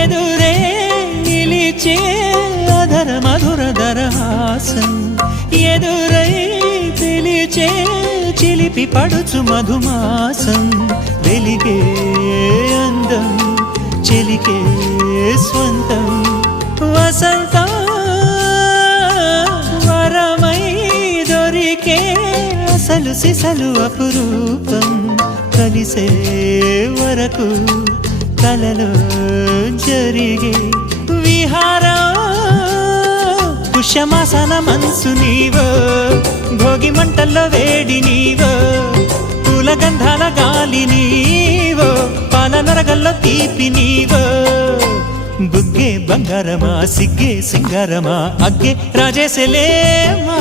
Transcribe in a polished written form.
ఎదురే నిలిచే అధర మధుర దరహాసం ఎదురై పిలిచే చిలిపి పడుచు మధుమాసం వెలిగే అందం చెలికే స్వంతం వసంతం వరమై దొరికే అసలు సిసలు అపురూపం కలిసే వరకు కలలో జరిగే విహారం పుష్యమాసన మనసు నీవో భోగి మంటల్లో వేడి నీవో పూల గంధాల గాలి నీవో పాల నరగల్లో తీపి నీవో బుగ్గే బంగారమా సిగ్గే సింగారమా అగ్గే రాజేసలేమా